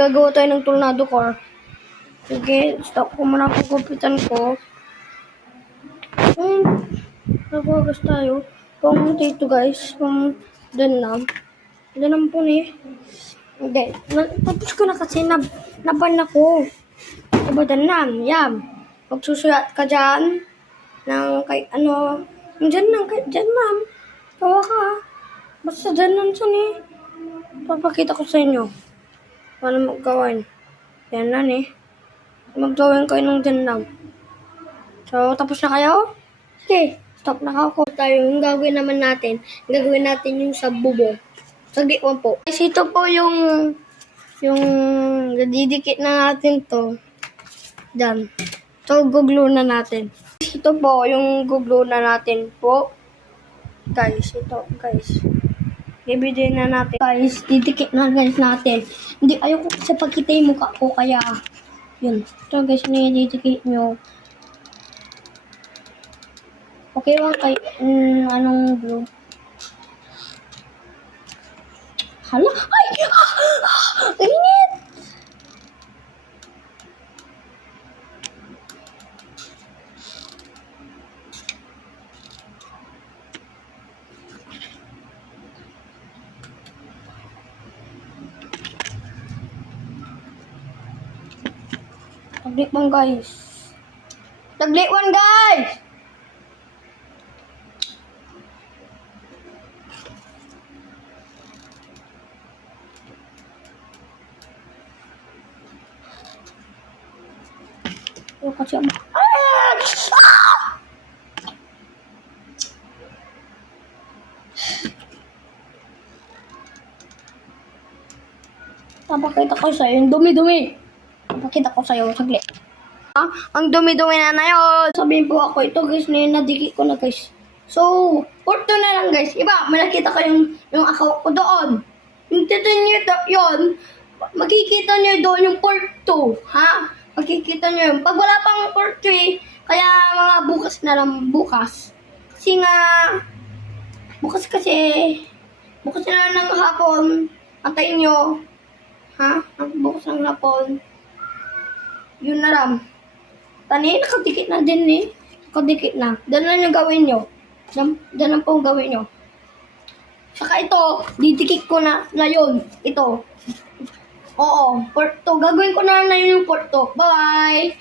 gagawa tayo ng tornado car. Sige, stop ko muna ang kukupitan ko. Nagagas tayo. Kung dito guys, kung danam. Danam po ni. Hindi. Tapos ko na kasi naban ako. Diba danam? Yan. Magsusulat ka dyan. Ng kay ano. Dyan ma'am. Tawa ka. Basta dyan lang dyan eh. Papakita ko sa inyo. Paano maggawin. Yan na eh. Maggawin kayo ng dyan lang. So, tapos na kayo? Okay. Stop na ako. Yung gagawin naman natin. Gagawin natin yung sa bubong. Saglit mo po. Guys, ito po yung didikit na natin to. Diyan. So, guglue na natin. Ito po yung guglue na natin po. Guys, ito. Guys. Ibigay na natin. Guys, didikit na guys natin. Hindi, ayoko sa pagkita yung mukha ko. Kaya, yun. Ito guys, didikit nyo. Okay lang kay anong glue? Hala? Ay! Init! Taglit one guys. Taglit one guys! Yung kasi Napakita ko sa'yo yung dumi-dumi. Napakita ko sa'yo saglit. Ang dumi-dumi na yun. Sabihin po ako, ito guys, nadikit ko na guys. So, porto na lang guys. Iba, may nakita ko yung account ko doon. Yung titin nyo yun, makikita nyo doon yung porto. Ha? Makikita nyo yun. Pag wala pang porto kaya mga bukas na lang bukas. Kasi nga, bukas na lang ng hapon. Antayin nyo. Ha? Bukas ng hapon. Yun na lang. Tani, nakadikit na din eh. Nakadikit na. Doon lang yung gawin nyo. Doon lang po gawin nyo. Saka ito, didikit ko na yun. Ito. Oo, porto. Gagawin ko na yun yung porto. Bye!